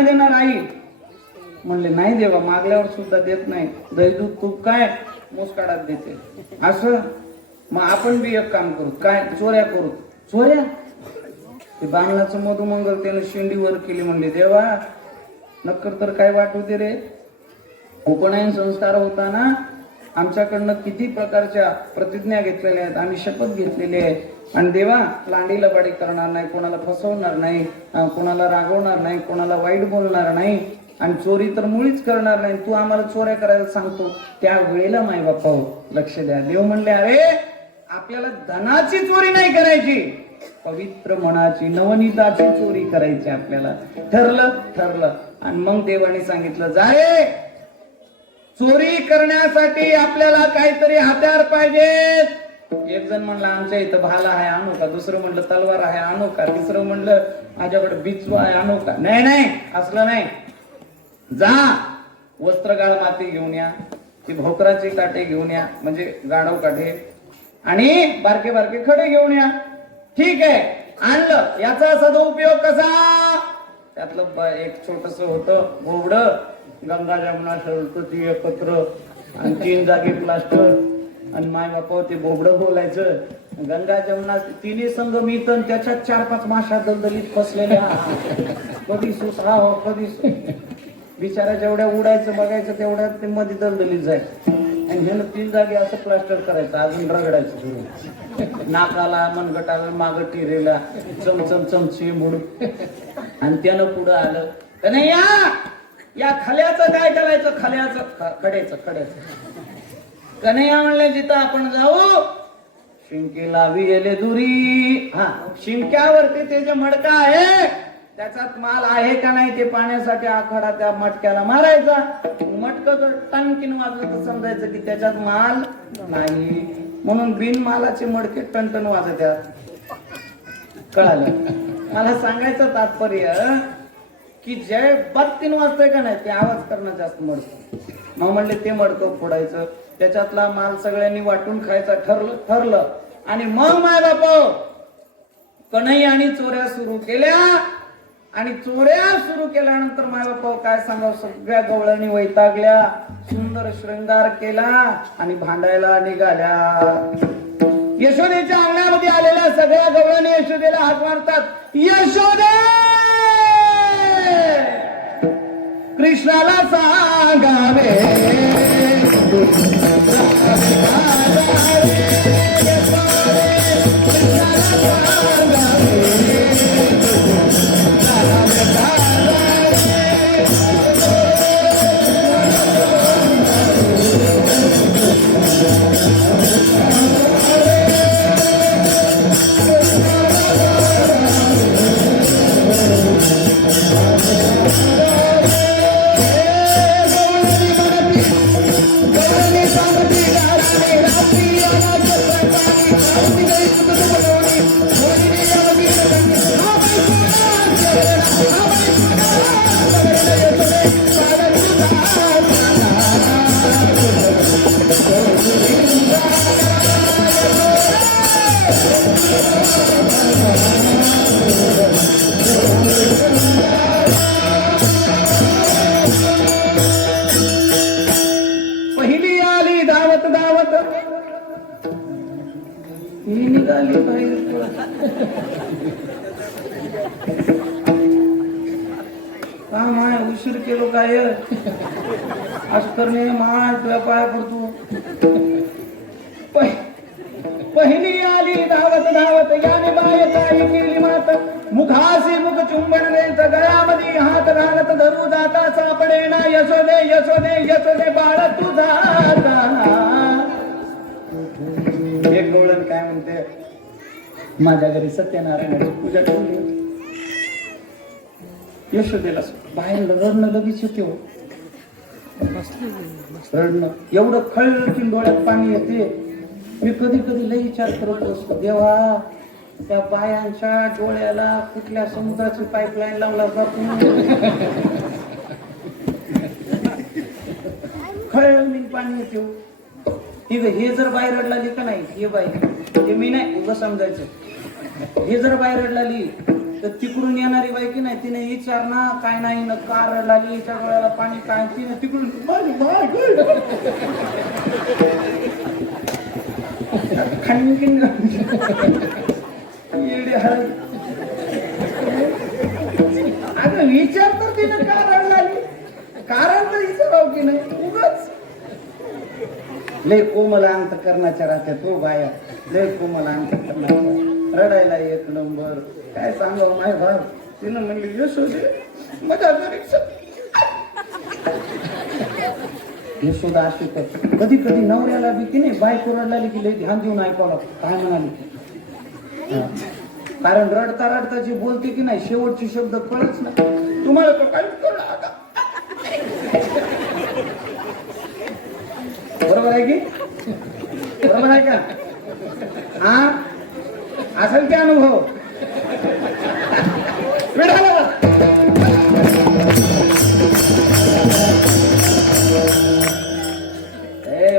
नाही देणार आई? म्हणले नाही देवा, मागल्यावर सुद्धा देत नाही. दही दूध तूप काय मुस्काडात देते. असं मग आपण बी एक काम करू, काय चोऱ्या करू. चोऱ्या? ते बांगलाचं मधुमंगल त्यानं शेंडीवर केली. म्हणले देवा नक्कर तर काय वाटू दे रे. उपनयन संस्कार होताना आमच्याकडनं किती प्रकारच्या प्रतिज्ञा घेतलेल्या आहेत, आम्ही शपथ घेतलेली आहे. आणि देवा लांडी लबाडी करणार नाही, कोणाला फसवणार नाही, कोणाला रागवणार नाही, कोणाला वाईट बोलणार नाही, आणि चोरी तर मुळीच करणार नाही. तू आम्हाला चोऱ्या करायला सांगतो, त्या वेळेला माय बापा लक्ष द्या. देव म्हणले अरे आपल्याला धनाची चोरी नाही करायची, पवित्र मनाची नवनीताची चोरी करायची आपल्याला. ठरलं. आणि मग देवाने सांगितलं जा रे, चोरी करण्यासाठी आपल्याला काहीतरी हत्यार पाहिजेत. एक जण म्हणलं आमच्या इथं भाला आहे आणू का, दुसरं म्हणलं तलवार आहे आणू का, तिसरं म्हणलं माझ्याकडे बिचवा आहे आणू का. नाही असलं नाही. जा वस्त्रगाळ माती घेऊन या, ती भोकराची काटे घेऊन या, म्हणजे गाढव काठे, आणि बारके बारके खडे घेऊन या. ठीक आहे आणलं. याचा सदुपयोग कसा? त्यातलं एक छोटस होतं बोबड, गंगा जमुना सरस्वती एकत्र, आणि 3 जागी प्लास्टर, आणि माय बापा ते बोबडं बोलायचं. गंगा जमुना तिन्ही संगमित, त्याच्यात 4-5 माशा दलदलीत फसलेल्या. कधी सुसरा हो कधी बिचारा जेवढ्या उडायचं बघायचं तेवढ्या ते मध्ये दलदलीत जायचं. आणि ह्यानं 3 जागी असं प्लास्टर करायचं, अजून रगडायचं सुरू. नाकाला, मनगटाला, माग टिरेला चमची मुड. आणि त्यानं पुढं आलं तर नाही या खल्याचं काय करायचं, खड्याचं कन्हैया म्हणले जिथं आपण जाऊ शिंके लावी गेले दुरी. शिंक्यावरती ते जे मडका आहे त्याच्यात माल आहे का नाही ते पाण्यासाठी आखाडा त्या मटक्याला मारायचा. मटकं जर टणकीन वाजलं तर समजायचं की त्याच्यात माल नाही. म्हणून बिन मालाचे मडके टणटण वाजतात. कळालं? मला सांगायचं तात्पर्य की जे बत्तीन वाजतंय का नाही ते आवाज करणं जास्त मडकं. मग म्हणले ते मडकं फोडायचं, त्याच्यातला माल सगळ्यांनी वाटून खायचा. ठरलं. आणि मग माय बाप कन्हैयाने चोऱ्या सुरू केल्या. आणि चोऱ्या सुरू केल्यानंतर माय बापा काय सांगावं, सगळ्या गवळणी वैतागल्या, सुंदर शृंगार केला आणि भांडायला निघाल्या. यशोदेच्या अंगणामध्ये आलेल्या सगळ्या गवळणी यशोदेला हाक मारतात, यशोदे कृष्णाला सांगावे उशीर केलो काय करणे माय तुझ्या पाया पडतो. पहिली आली धावत याने बाय ताई केली मात, मुखासी मुख चुंबन देत, गळ्यामध्ये हात घालत धरू जाता सापडे ना यशोदे बाळ तुझा. एक गोळण काय म्हणते, माझ्या घरी सत्यनारायण पूजा ठेवली. यशोदेला बाहेर रडणं लगेच येते. रडणं एवढं खळखळून डोळ्यात पाणी येते. मी कधी लई विचार करत असतो, देवा त्या बायांच्या डोळ्याला कुठल्या समुद्राची पाईपलाईन लावला जातो. खळखळून पाणी येते. हे जर बाहेर रडलाली का नाही, हे बाई हे मी नाही उभं समजायचं. हे जर बाहेर रडलाली तर तिकडून येणारी बाई की नाही तिने विचार ना काय नाही ना कार लागली हिच्या डोळ्याला पाणी काय तिने तिकडून खणकीन येडे हळद. अगं विचार तर तिनं का रडलाली कारण तर विचारावं की नाही उगाच. लय कोमल अंतकरणाच्या राहत्या तो बाया लय कोमल अंतकरणाच्या रडायला एक नंबर. काय सांगावं माय भाव तिनं म्हणली यशोदे मजा यशोदा अशी कर. कधी कधी नवऱ्याला बी की नाही बायको रडलाली की लय ध्यान देऊन ऐकावं लागतं काय म्हणाली. कारण रडता रडता जी बोलते की नाही शेवटचे शब्द कळच ना तुम्हाला तर काहीच कळलं आता. बरोबर आहे की बरोबर आहे का हा असेल की अनुभव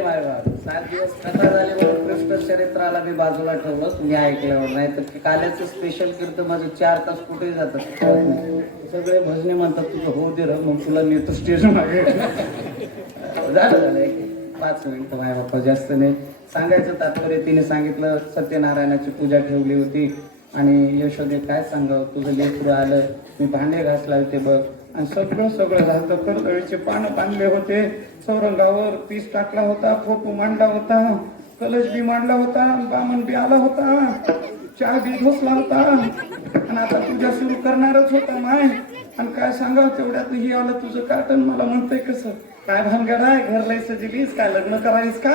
माय बाप 7 दिवस कथा झाली म्हणून कृष्ण चरित्राला मी बाजूला ठेवलं तुम्ही ऐकल्यावर नाही तर काल्याचं स्पेशल कीर्तन माझं 4 तास कुठे जातात सगळे भजने म्हणतात तुझं हो दे मग तुला नेतो स्टेज मागे झालं 5 मिनिटं माय बाप्पा जास्त नाही. सांगायचं तात्पर्य तिने सांगितलं सत्यनारायणाची पूजा ठेवली होती आणि यशोदे काय सांगावं तुझं लेकरू आलं मी भांडे घासला होते बघ आणि सगळं झालं करदळीचे पानं बांधले होते चौरंगावर पीस टाकला होता फोटो मांडला होता कलश बी मांडला होता बामण बी आला होता चहा बी घोसला होता आणि आता पूजा सुरू करणारच होता माय आणि काय सांगावं तेवढ्यात ही आलं तुझं काटन मला म्हणतंय कसं काय भानगड आहे घर लय सजिलीस काय लग्न करायस का.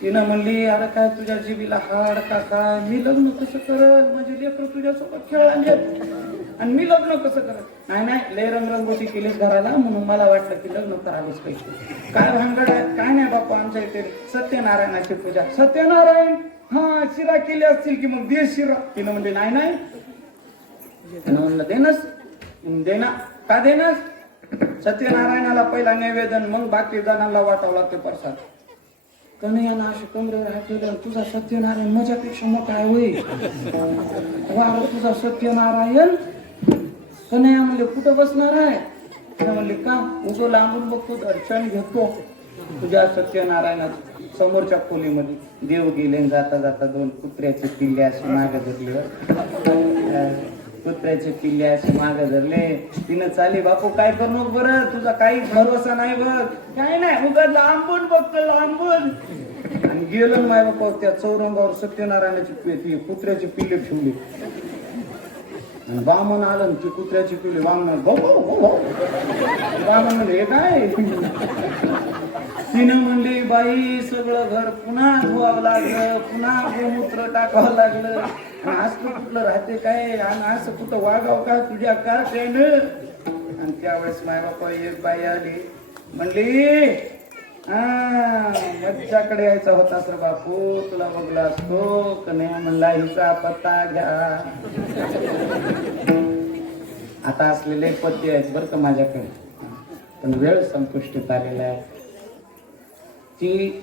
तिनं म्हणली अरे काय तुझ्या जीबीला हाड का काय मी लग्न कसं करल माझे लेकर तुझ्यासोबत खेळाले आणि मी लग्न कसं करल. नाही लय रंगरंगोटी केलीस घराला म्हणून मला वाटलं की लग्न करावंच पाहिजे. काय भानगड आहे काय नाही बाप्पा आमच्या इथे सत्यनारायणाची पूजा सत्यनारायण हा शिरा केली असतील की मग दे शिरा. तिनं म्हणले नाही म्हणलं देनस देना का देनस सत्यनारायणाला पहिला नैवेदन मग बाकी जणांना वाटावं लागते प्रसाद. कन्हैयानं अशी कमरेवर हात ठेवला तुझा सत्यनारायण माझ्यापेक्षा मोठा आहे होई वा तुझा सत्यनारायण. कन्हैया म्हणले कुठं बसणार आहे म्हणले का उगो लांबून बघतो दर्शन घेतो तुझ्या सत्यनारायणात समोरच्या खोलीमध्ये. देव गेले जाता जाता 2 कुत्र्याचे पिल्ले असे मागे धरले कुत्र्याचे पिल्ले असे मागे धरले. तिनं चाली बापू काय करू नको बरं तुझा काही भरोसा नाही बघ काय नाही उगा लांबून बघतो लांबून आणि गेलो माय बापा त्या चौरंगावर सत्यनारायणाची कुत्र्याची पिल्ले ठेवली आणि बामण आलं ती कुत्र्याची पिल्ले बामण बामण म्हणले हे काय. तिनं म्हणली बाई सगळं घर पुन्हा धुवावं लागलं पुन्हा गोमूत्र टाकावं लागलं असं कुठलं राहते काय आणि असं कुठं वागाव का तुझ्या कारखान्यानं. आणि त्यावेळेस माय बापा एक बाई आली म्हणली मज्जाकडे यायचा होता सर बापू तुला बघला असतो कन्हैया म्हणला हिचा पत्ता घ्या. आता असलेले पत्ते आहेत बरं का माझ्याकडे पण वेळ संपुष्टीत आलेला आहे. ती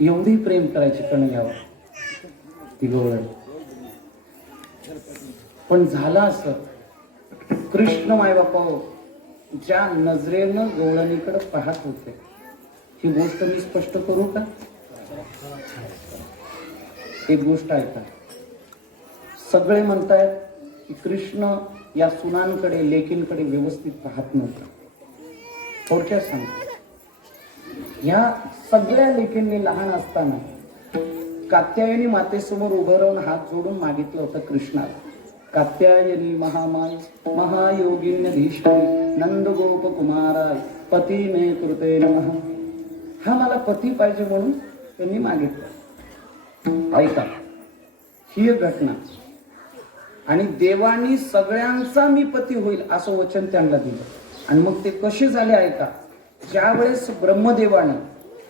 एवढी प्रेम करायची कन्हैयावर ती गवळण पण झालं असं कृष्ण मायबापा ज्या नजरेनं गवळणीकडे पाहत होते ही गोष्ट मी स्पष्ट करू का. एक गोष्ट ऐका सगळे म्हणतायत की कृष्ण या सुनांकडे लेकींकडे व्यवस्थित पाहत नव्हता. थोडक्यात सांगतो ह्या सगळ्या लेकींनी लहान असताना कात्यायनी मातेसमोर उभं राहून हात जोडून मागितलं होतं कृष्णाला कात्यायनी महामाय महायोगिन्य धीष्मी नंद गोप कुमाराय पती मे कृते नमः. हा मला पती पाहिजे म्हणून त्यांनी मागितलं. ऐका ही एक घटना आणि देवानी सगळ्यांचा मी पती होईल असं वचन त्यांना दिलं. आणि मग ते कसे झाले ऐका. ज्या वेळेस ब्रह्मदेवानं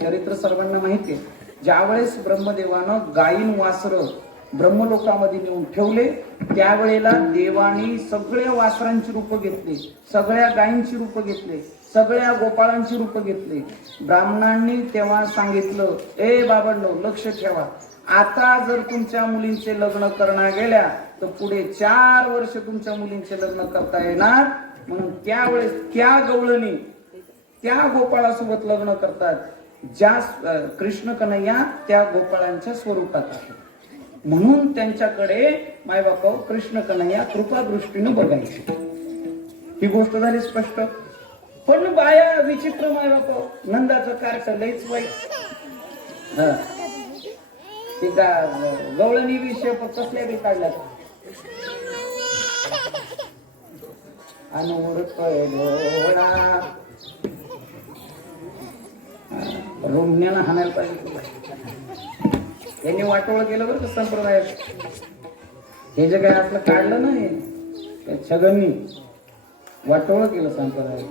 चरित्र सर्वांना माहिती आहे ज्यावेळेस ब्रह्मदेवानं गायीन वासरं ब्रह्मलोकामध्ये नेऊन ठेवले त्यावेळेला देवानी सगळ्या वासरांची रूप घेतली सगळ्या गायींची रूप घेतले सगळ्या गोपाळांची रूप घेतली. ब्राह्मणांनी तेव्हा सांगितलं, ए बाबांनो लक्ष ठेवा, आता जर तुमच्या मुलींचे लग्न करणार गेल्या तर पुढे 4 वर्ष तुमच्या मुलींचे लग्न करता येणार. म्हणून त्यावेळेस त्या गवळणी त्या गोपाळासोबत लग्न करतात. ज्या कृष्ण कन्हैया त्या गोपाळांच्या स्वरूपात आहे, म्हणून त्यांच्याकडे मायबाप कृष्ण कन्हैया कृपा दृष्टीने बघायची. ही गोष्ट झाली स्पष्ट. पण बाया विचित्र मायबाप, नंदाचं कार्ट लईच वाईट. ते गवळणी विषय कसल्या बी काढल्या रोमण्यानं हाणायला पाहिजे. यांनी वाटोळ केलं बरं का संप्रदाय. हे जे काय आपलं काढलं नाही छगननी वाटोळ केलं संप्रदाय.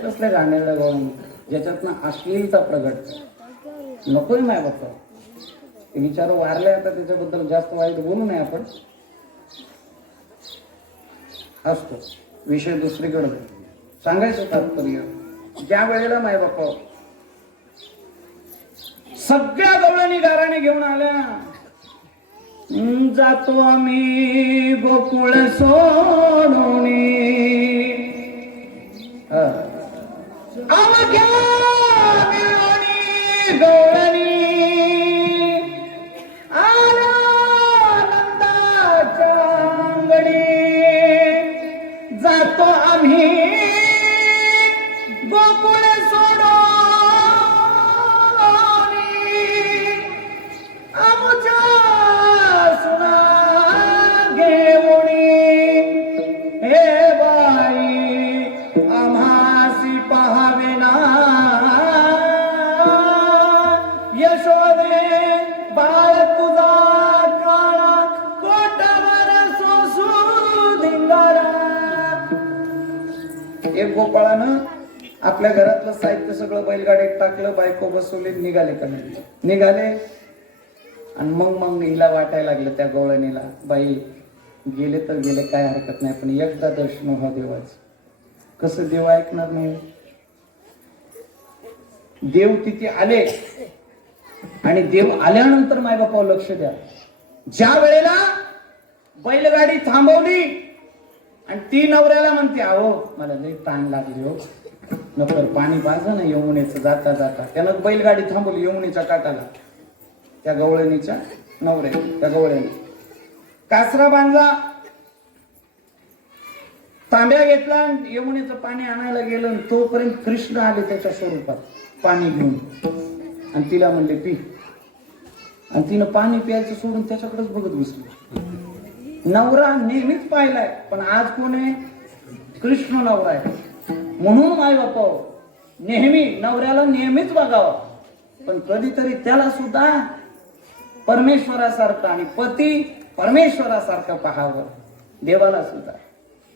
कसल्या गाण्याला गाऊन ज्याच्यातनं अश्लीलता प्रगट नकोय माय बाप्पा. ते विचार वारले, आता त्याच्याबद्दल जास्त वाईट बोलू नये आपण. असतो विषय दुसरीकडे सांगायचं तात्पर्य. ज्या वेळेला माय बाप्पा सगळ्या गवळणी गाराने घेऊन आल्या, जातो आम्ही गोकुळ सोडून, अवघ्या मिळवणी गवळणी आनंदाच्या अंगणी, जातो आम्ही गोकुळ सोडून, आमच्या सुना घेऊनी, हे बाई आम्हासी पहावे ना, यशोदे बाळ तुझा काळा कोटावर सोसू धिंगारा. एक गोपाळानं आपल्या घरातलं साहित्य सगळं बैलगाडीत टाकलं, बायको बसवली, निघाले का नाही निघाले. आणि मग हिला वाटायला लागलं त्या गवळणीला, बाई गेले तर गेले काय हरकत नाही, पण एकदा दर्शन व्हा देवाच. कसं देव ऐकणार नाही. देव तिथे आले आणि देव आल्यानंतर मायबापावर लक्ष द्या. ज्या वेळेला बैलगाडी थांबवली आणि ती नवऱ्याला म्हणते, अहो मला लई ताण लागली हो, नकर पाणी पाजा ना यमुनेचं जाता जाता. त्यानं बैलगाडी थांबवली यमुनेच्या काठाला. त्या गवळणीच्या नवऱ्या त्या गवळ्याने कासरा बांधला, तांब्या घेतला, यमुनेचं पाणी आणायला गेलं. तोपर्यंत कृष्ण आले त्याच्या स्वरूपात पाणी घेऊन, आणि तिला म्हणले पी. आणि तिनं पाणी प्यायचं सोडून त्याच्याकडेच बघत बसली. नवरा नेहमीच पाहिलाय, पण आज कोण आहे? कृष्ण नवरा आहे. म्हणून माय बापा नेहमी नवऱ्याला नेहमीच बघावं, पण कधीतरी त्याला सुद्धा परमेश्वरासारखं आणि पती परमेश्वरासारखं पाहावं, देवाला सुद्धा.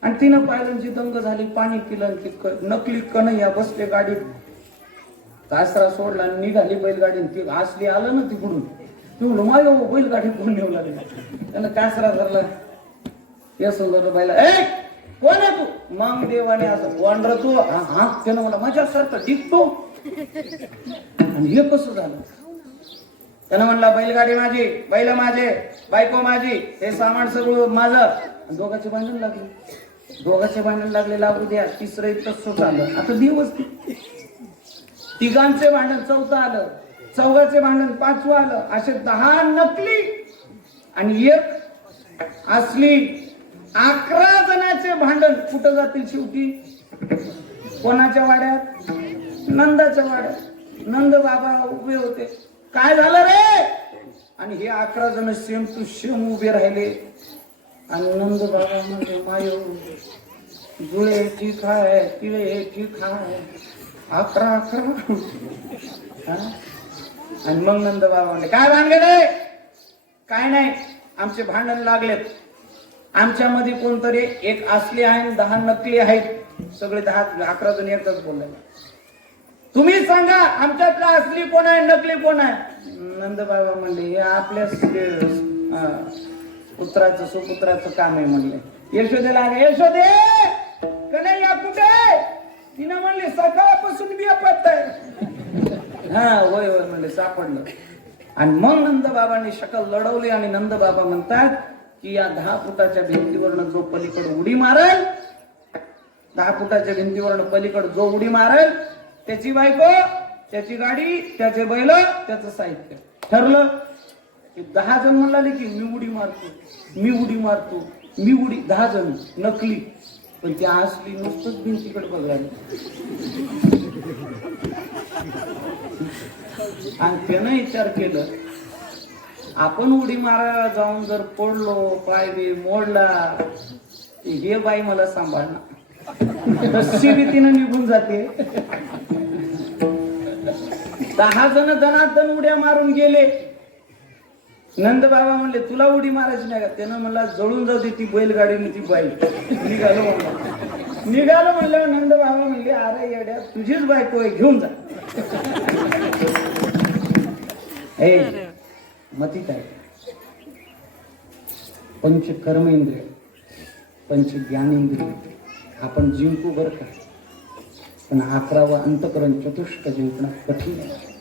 आणि तिनं पाहिलं, जी दंग झाली, पाणी पिलं. ती नकली कन्हैया बसले गाडीत, कासरा सोडला आणि निघाली बैलगाडी. ती असली आलं ना तिकडून, ती म्हणलं माय बैलगाडी कोण नेऊ लागली. त्यानं कासरा धरला, सुंदर बाईला, ए कोण आहे तू? मग देवाने असं वांडर तू हा. त्यानं मला माझ्यासारखं दिसतो. आणि हे कसं झालं? त्यानं म्हणला, बैलगाडी माझी, बैल माझे, बायको माझी, हे सामान सगळं माझं. दोघांचे भांडण लागले, लागू द्या. तिसरं तसं झालं. आता दिवस तिघांचे भांडण, चौथं आलं, चौघाचे भांडण, पाचवं आलं. असे 10 नकली आणि एक असली. 11 जणांचे भांडण कुठं जातील शेवटी? कोणाच्या वाड्यात? नंदाच्या वाड्यात. नंद बाबा उभे होते. काय झालं रे? आणि हे 11 जण सेम टू सेम उभे राहिले. आणि नंद बाबा म्हणजे माय जुळे ठीक आहे, तिळे ठीक आहे, 11. आणि मग नंद बाबा म्हणले, काय भानगड आहे? काय नाही, आमचे भांडण लागलेत. आमच्यामध्ये कोणतरी एक असली आहे, 10 नकली आहेत. सगळे 11 जण एकच बोलले. तुम्ही सांगा आमच्यातला असली कोण आहे, नकली कोण आहे? नंद बाबा म्हणले, हे आपल्या पुत्राचं सुपुत्राचं काम आहे म्हणले. यशोदेला, यशोदे कन्हैया कुठे? तिनं म्हणली, सकाळ पासून बिया पडताय. हा होय होय म्हणले सापडलं. आणि मग नंद बाबांनी शकल लढवली आणि नंद बाबा म्हणतात की या 10 फुटाच्या भिंतीवरनं जो पलीकडे उडी मारेल, 10 फुटाच्या भिंतीवरनं पलीकडे जो उडी मारेल त्याची बायको, त्याची गाडी, त्याचे बैल, त्याचं साहित्य. ठरलं की 10 जण म्हणाले की मी उडी मारतो, मी उडी मारतो, मी उडी. 10 जण नकली, पण ती असली नुसतंच भिंतीकडे बघायला. आणि त्यानं विचार केलं आपण उडी मारायला जाऊन जर पडलो, पाय बी मोडला, हे बाई मला सांभाळणार, कशी भीतीनं निघून जाते. 10 जण दणादण उड्या मारून गेले. नंद बाबा म्हणले तुला उडी मारायची नाही का? त्यानं म्हणला जळून जाऊ दे ती बैलगाडी ती बाई. निघालो म्हणलं. नंद बाबा म्हणले अरे येड्या तुझीच बायको आहे, घेऊन जा. मतीत आहे पंच कर्मेंद्रिय, पंच ज्ञानेंद्रिय आपण जिंकू बर का, पण 11वं अंतकरण चतुष्क जिंकणं कठीण आहे.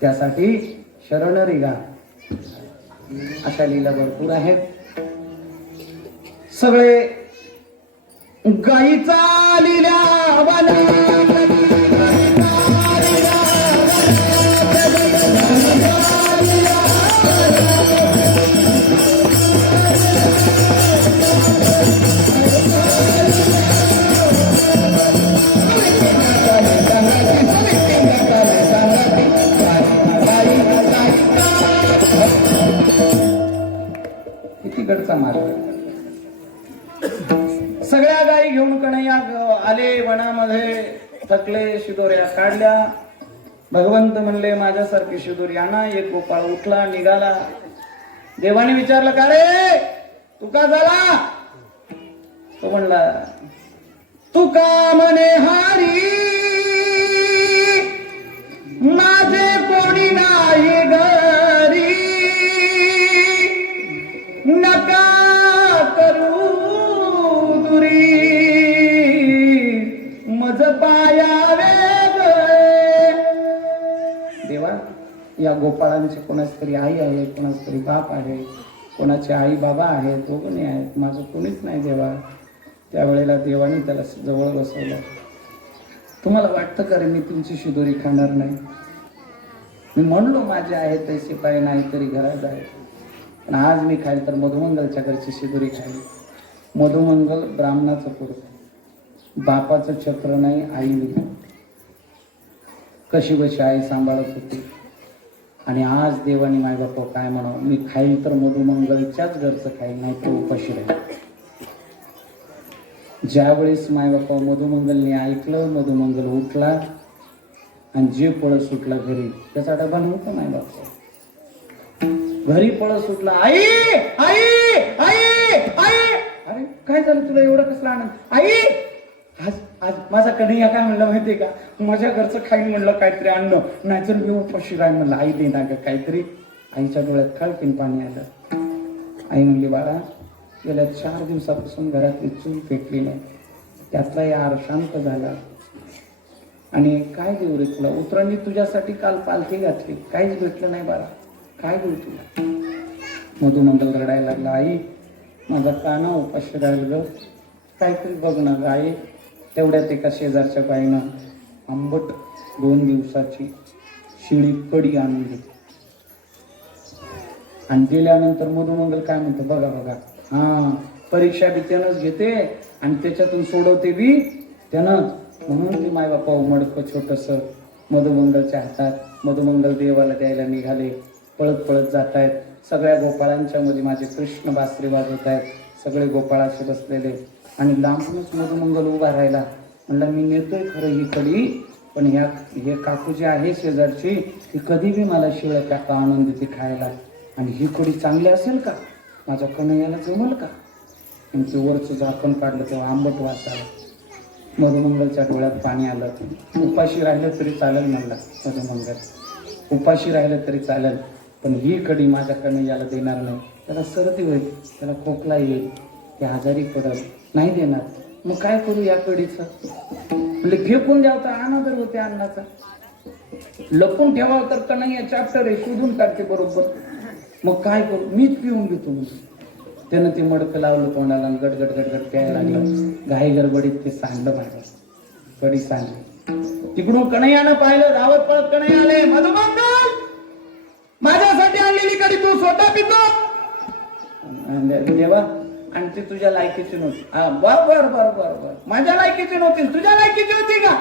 त्यासाठी शरण रिगा अशा लीला भरपूर आहेत. सगळे गाईचा लिल्या वाला कितीकडचा मार्ग. सगळ्या गायी घेऊन कन्हैया आले वनामध्ये. थकले, शिदोऱ्या काढल्या. भगवंत म्हणले माझ्यासारखी शिदोरी आणा. एक गोपाळ उठला, निघाला. देवाने विचारलं का रे तू का झाला? तो म्हणला तू का म्हणे हारी, माझे कोणी नाही घरी, नका करू दुरी, मज पायावे गए. देवा या गोपाळांचे कोणाच तरी आई आहे, कोणाच तरी बाप आहे, कोणाचे आई बाबा आहेत, दोघे आहेत, माझं कोणीच नाही देवा. त्यावेळेला देवाने त्याला जवळ बसवलं. तुम्हाला वाटतं का रे मी तुमची शिदोरी खाणार नाही? मी म्हणलो माझे आहे तैसे पाय नाही तरी घरात आहे, पण आज मी खाईल तर मधुमंगलच्या घरची शिदोरी खाईल. मधुमंगल ब्राह्मणाचं पुरुष, बापाचं छत्र नाही, आई नाही. कशी बशी आई सांभाळत होती. आणि आज देवानी माय बापा काय म्हणावं, मी खाईल तर मधुमंगलच्याच घरचं खाईल, नाही तर उपाशी राहील. ज्यावेळेस माय बापा मधुमंगलने ऐकलं, मधुमंगल उठला आणि जे पळत सुटला घरी, त्याचा डबा नव्हता माय बापा. घरी पळत सुटला, आई आई आई आई. अरे काय झालं तुला एवढं कसला आनंद? आई आज आज माझा कन्हैया काय म्हणलं माहितीये का, माझ्या घरचं खाईन म्हणलं काहीतरी अन्न, नाहीतर मी उपाशी राहीन म्हणलं. आई दे ना ग काहीतरी. आईच्या डोळ्यात खळकीन पाणी आलं. आई म्हणली बाळा गेल्या 4 दिवसापासून घरातली चूल पेटली नाही, त्यातला यार शांत झाला. आणि काय देऊ रे तुला, उतरांनी तुझ्यासाठी काल पालखी घातली, काहीच भेटलं नाही बाळा, काय देऊ तुला? मधुमंगल रडायला लागला. आई माझा काना उपाशी राहिल ग, काहीतरी बघ ना ग आई. तेवढ्यात एका शेजारच्या बाईनं आंबट 2 दिवसाची शिळी कडी आणून दिली. आणि दिल्यानंतर मधुमंगल काय म्हणतो बघा बघा, हा परीक्षा बी त्यानंच घेते आणि त्याच्यातून सोडवते बी त्यानं. म्हणून ती माय बापा उमडकं छोटस मधुमंगलच्या हातात. मधुमंगल देवाला द्यायला निघाले. पळत पळत जात आहेत. सगळ्या गोपाळांच्या मध्ये माझे कृष्ण बासरी वाजवत आहेत. सगळे गोपाळाचे बसलेले. आणि लांबूनच मधुमंगल उभा राहिला. म्हणलं मी नेतोय खरं ही कडी, पण हे काकू जी आहे शेजारची ती कधी बी मला शिळ काका आणून देते खायला. आणि ही कडी चांगली असेल का, माझ्या कन्हैयाला जमल का? आणि ते वरचं झाकण काढलं तेव्हा आंबट वास आला. मधुमंगलच्या डोळ्यात पाणी आलं. उपाशी राहिलं तरी चालेल म्हणला मधुमंगल, उपाशी राहिलं तरी चालेल, पण ही कडी माझ्या कन्हैयाला देणार नाही. त्याला सर्दी होईल, त्याला खोकला येईल, ते आजारी पडल, नाही देणार. मग काय करू या कडीचं? म्हणजे फेकून द्यावता अनादर होते अन्नाचा. लपून ठेवावं तर कन्हैया चॅप्टर आहे, शोधून काढते बरोबर. मग काय करू, मीच पिऊन घेतो म्हणून त्यानं ते मडकं लावलं तोंडाला, गडगड गडगड प्यायला लागलं. घाई गडबडीत ते सांडलं बाहेर, कडी सांडली. तिकडून कन्हैयानं पाहिलं, धावत पळत कन्हैया आले. मधुमंगल, माझ्यासाठी आणलेली कडी तू स्वतः पितो? देवा, आणि ती तुझ्या लायकीची नव्हती. बर बर बर बर बर, माझ्या लायकीची नव्हती, तुझ्या लायकीची होती का?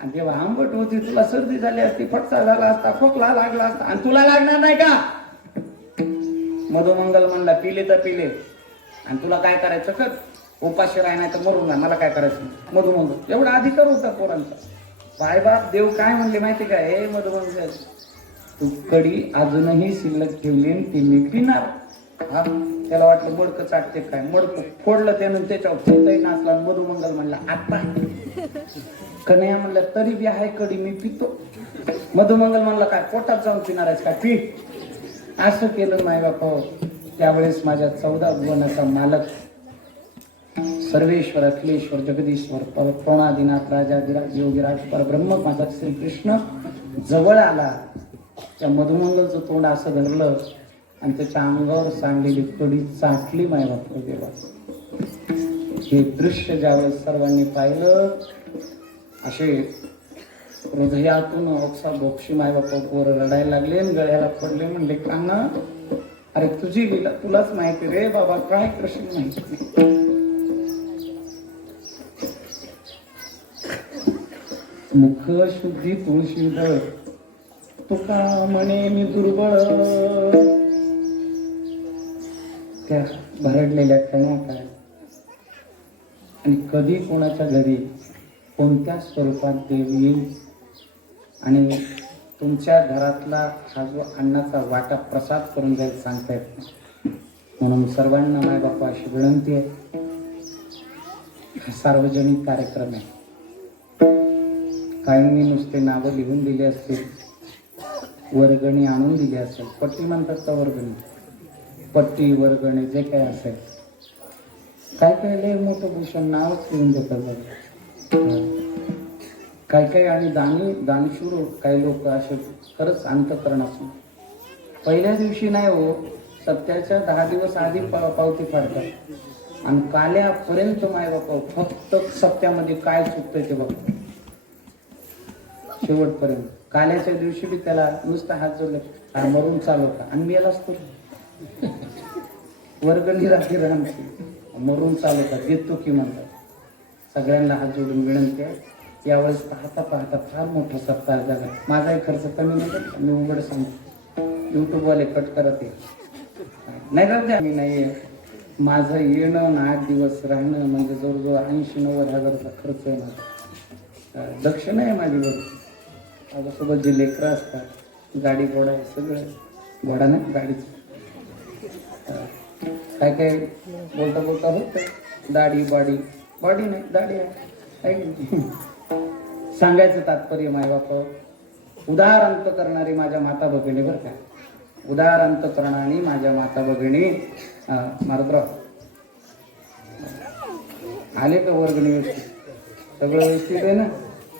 आणि देवा, आंबट होती, तुला सर्दी झाली असती, फटका झाला असता, खोकला लागला असता, आणि तुला लागणार नाही का? मधुमंगल म्हणला, पिले तर पिले, आणि तुला काय करायचं कर, उपाशी राह, नाही तर मरून जा, मला काय करायचं. मधुमंगल एवढा अधिकार होता पोरांचा. बाय बाप देव काय म्हणले माहिती का, हे मधुमंगल, तू कडी अजूनही शिल्लक ठेवली, ती मी पिणार. हा, त्याला वाटलं मडकं चाटते काय, मडकं फोडलं त्यानं, त्याच्यावर फेकही नाचला. मधुमंगल म्हणला, आता. कन्हैया म्हणला, तरी बी आहे कडी, मी पितो. मधुमंगल म्हणला, काय पोटात जाऊन पिणार आहेस काय, पी. असं केलं माय बापा. त्यावेळेस माझ्या 14 भुवनाचा मालक, सर्वेश्वर, अखिलेश्वर, जगदीश्वर, प्रणादिनाथ, राजाधिराज, योगीराज, परब्रह्म माझा श्रीकृष्ण जवळ आला. त्या मधुमंगलचं तोंड असं धरलं आणि त्याच्या अंगावर सांडलेली कडी चाटली माय बापा देवा. हे दृश्य ज्यावेळेस सर्वांनी पाहिलं, असे हृदयातून ओक्सा बोक्षी माय बापा पोर रडायला लागले आणि गळ्याला पडले. म्हणले, कान्हा, अरे तुझी लीला तुलाच माहिती रे बाबा, काय कृष्ण माहिती. मुख शुद्धी तुळशीधर, तुका म्हणे मी दुर्बळ. त्या भरडलेल्या कण्या काय, आणि कधी कोणाच्या घरी कोणत्या स्वरूपात देव येईल आणि तुमच्या घरातला हा जो अन्नाचा वाटा प्रसाद करून जाईल सांगता येत नाही. म्हणून सर्वांना माय बापा अशी विनंती आहे, हा सार्वजनिक कार्यक्रम आहे. काहींनी नुसते नावं लिहून दिले असतील, वर्गणी आणून दिली असेल, पट्टी म्हणतात का वर्गणी, पट्टी वर्गणी जे काय असेल, काय काय लय मोठं भूषण नावच लिहून देतात. काय काय आणि दानशूर काही लोक असे खरंच अंतःकरण असून पहिल्या दिवशी नाही हो, सत्याच्या 10 दिवस आधी पावती फाडतात आणि काल्यापर्यंत माय बापा फक्त सत्यामध्ये काय चुकतंय ते बघ शेवटपर्यंत. काल्याच्या दिवशी बी त्याला नुसतं हात जोडले, हा मरून चालू का, आणि मी यालाच करू वर्गणी राखी राहणार, मरून चालू का, देतो की म्हणतात. सगळ्यांना हात जोडून विनंती आहे, यावेळेस पाहता पाहता फार मोठा सत्कार झाला. माझाही खर्च कमी नाही, मी उघड सांगतो, युट्यूबवाले कट करत नाही राहते. आम्ही नाही, माझं येणं 8 दिवस राहणं म्हणजे जवळजवळ 80-90 हजाराचा खर्च आहे माझा. दक्षिणा आहे माझीवर. माझ्यासोबत जे लेकरं असतात, गाडी घोडा आहे, सगळं घोडा नाही गाडीच. काय काय बोलता बोलता होत, दाढी बाडी, बॉडी नाही दाढी आहे. सांगायचं तात्पर्य माय बाप, उदार अंत करणारी माझ्या माता भगिनी बरं का, उदार अंत करणारी माझ्या माता भगिनी. मारुतराव आले का वर्गणी व्यवस्थित, सगळं व्यवस्थित आहे ना?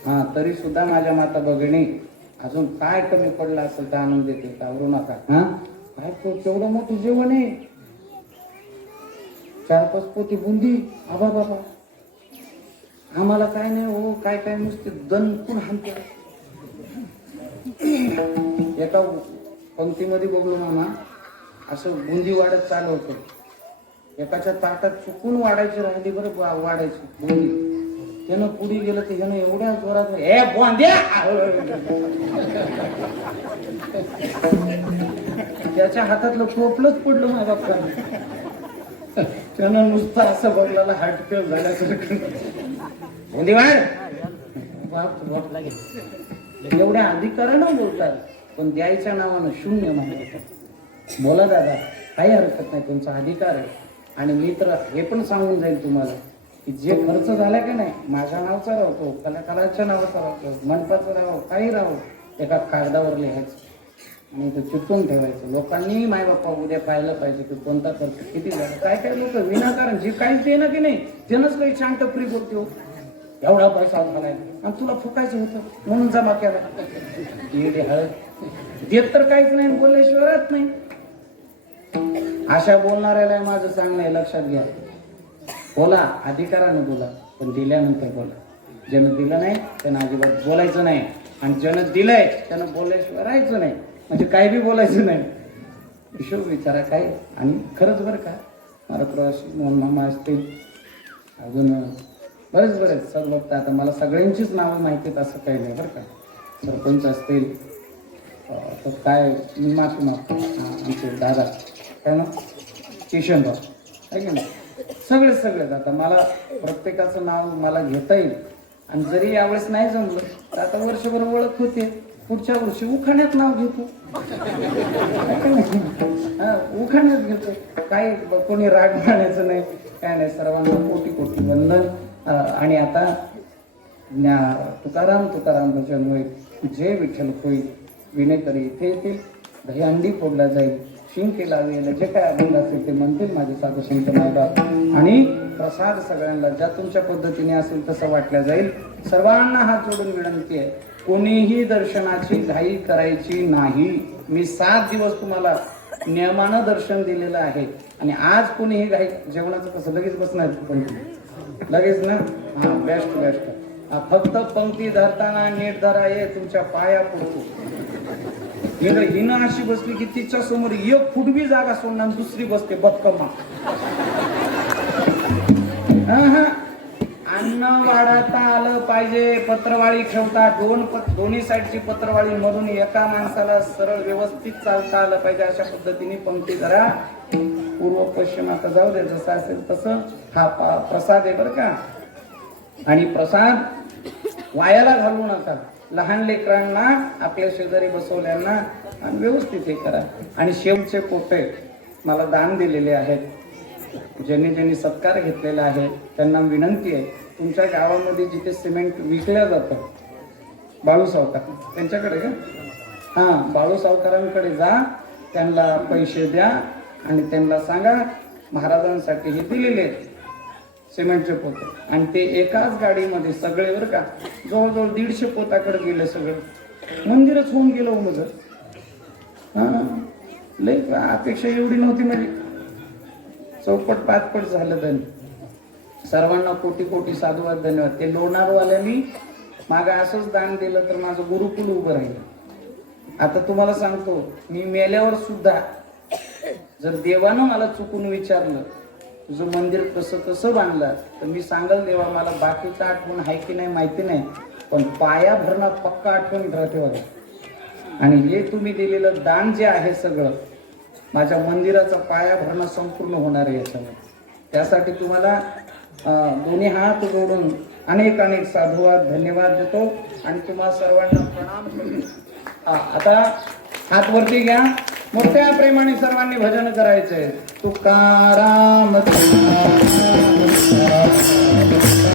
हा, तरी सुद्धा माझ्या माता भगिनी अजून काय कमी पडलं असेल तर आणून देते, आवरू नका. हा, काय केवढं मोठं जेवण आहे, 4-5 पोती बुंदी. आबा बाबा, आम्हाला काय नाही हो, काय काय नुसते दणकून हाणते. एका पंक्तीमध्ये बघलो मामा, असं बुंदी वाढत चालू होतं. एकाच्या ताटात चुकून वाढायची राहिली बरं, वाढायची बुंदी. त्यानं पुढे गेलं तर ह्यानं एवढ्या जोरात, ए बुंद्या, त्याच्या हातातलं टोपलंच पडलं माझ्या बाप्पाने. त्यानं नुसतं असं बघला, हाटकेळ झाल्यासारखं. बुंदी वाढ, एवढ्या अधिकारानं बोलतात, पण द्यायच्या नावानं शून्य म्हणतात. बोला दादा, काही हरकत नाही, तुमचा अधिकार आहे. आणि मी तर हे पण सांगून जाईल तुम्हाला की जे खर्च झाला का नाही, माझ्या नावचा राहतो, कलाकाराच्या नावाचा राहतो, मंडपाचं राहो, काही राहो, एका कागदावर लिहायचं आणि ते चिटकून ठेवायचं. लोकांनी माय बाप्पा उद्या पाहिलं पाहिजे की कोणता खर्च किती झाला. काय काय लोक विनाकारण जे काहीच देणं की नाही, त्यानंच काही छान टपरी बोलते हो. एवढा पैसा झालाय आणि तुला फुकायचं होतं म्हणून जमा केला. येडे हळद देत तर काहीच नाही, बोलल्याशिवाय राहत नाही. अशा बोलणाऱ्याला माझं सांगणं आहे, लक्षात घ्या. बोला, अधिकारानं बोला, पण दिल्यानंतर बोला. ज्यानं दिलं नाही त्यानं अजिबात बोलायचं नाही, आणि ज्यानं दिलंय त्यानं बोलल्याशिवाय राहायचं नाही. म्हणजे काही बी बोलायचं नाही, हिशोब विचारा काय. आणि खरंच बरं का, मला प्रवासी मोहन मामा असतील, अजून बरेच सर लोक. आता मला सगळ्यांचीच नावं माहिती आहेत असं काही नाही बरं का. सरपंच असतील तर काय मी माफी मागतो, आमचे दादा काय ना किशनराव आहे की नाही, सगळेच. आता मला प्रत्येकाचं नाव मला घेता येईल. आणि जरी यावेळेस नाही जमलं तर आता वर्षभर ओळख होते, पुढच्या वर्षी उखाण्यात नाव घेतो. उखाण्यात घेतो, काही कोणी राग मानायचं नाही, काय नाही. सर्वांना कोटी कोटी वंदन. आणि आता तुकाराम भजन होईल, जे विठ्ठल होईल. विनेकरी इथे येतील, दही अंडी फोडला जाईल, शिंके लावेल, जे काय अभंग असेल ते म्हणतील माझे साधू संत महाराज. आणि प्रसाद सगळ्यांना ज्या तुमच्या पद्धतीने असेल तसं वाटल्या जाईल. सर्वांना हात जोडून विनंती आहे, कोणीही दर्शनाची घाई करायची नाही. मी 7 दिवस तुम्हाला नियमानं दर्शन दिलेलं आहे. आणि आज कोणीही घाई, जेवणाचं कसं लगेच बसणार पण लगेच ना, हा बेस्ट. फक्त पंक्ती धरताना नीट धरा, ये तुमच्या पाया पडतो. हिनं अशी बसली की तिच्या समोर एक फुटबी जागा सोडणार, दुसरी बसते बदकमा. अन्न वाढवता आलं पाहिजे. पत्रवाळी ठेवता, दोन्ही साईडची पत्रवाळी मधून एका माणसाला सरळ व्यवस्थित चालता आलं पाहिजे. अशा पद्धतीने पंक्ती करा. पूर्व पश्चिम आता जाऊ दे, जसं असेल तसं. हा प्रसाद आहे बरं का. आणि प्रसाद वायाला घालू नका. लहान लेकरांना आपल्या शेजारी बसवल्यांना आणि व्यवस्थित हे करा. आणि शेवचे पोटे मला दान दिलेले आहेत, ज्यांनी सत्कार घेतलेला आहे त्यांना विनंती आहे, तुमच्या गावामध्ये जिथे सिमेंट विकल्या जातं, बाळू सावकार त्यांच्याकडे का, बाळू सावकारांकडे जा, त्यांना पैसे द्या आणि त्यांना सांगा महाराजांसाठी हे दिलेले आहेत सिमेंटचे पोते. आणि ते एकाच गाडीमध्ये सगळे बरं का, जवळजवळ 150 पोताकडे गेले. सगळं मंदिरच होऊन गेलं माझं. लई अपेक्षा एवढी नव्हती माझी, चौपट पाचपट झालं. धन्य सर्वांना कोटी कोटी साधुवाद, धन्यवाद. ते लोणारवाल्यांनी मागं असंच दान दिलं तर माझं गुरुकुल उभं राहिलं. आता तुम्हाला सांगतो, मी मेल्यावर सुद्धा जर देवानं मला चुकून विचारलं तुझं मंदिर कसं बांधलं, तर मी सांगल देवा मला बाकीचं आठवण आहे की नाही माहिती नाही, पण पाया भरणं पक्का आठवण राहते बघा. आणि हे तुम्ही दिलेलं दान जे आहे सगळं, माझ्या मंदिराचा पाया भरणं संपूर्ण होणार आहे याच्यामध्ये. त्यासाठी तुम्हाला दोन्ही हात जोडून अनेक साधुवाद, धन्यवाद देतो. आणि तुम्हाला सर्वांना प्रणाम करतो. आता हात वरती घ्या, मोठ्या प्रेमाने सर्वांनी भजन करायचंय. तुकाराम तुकाराम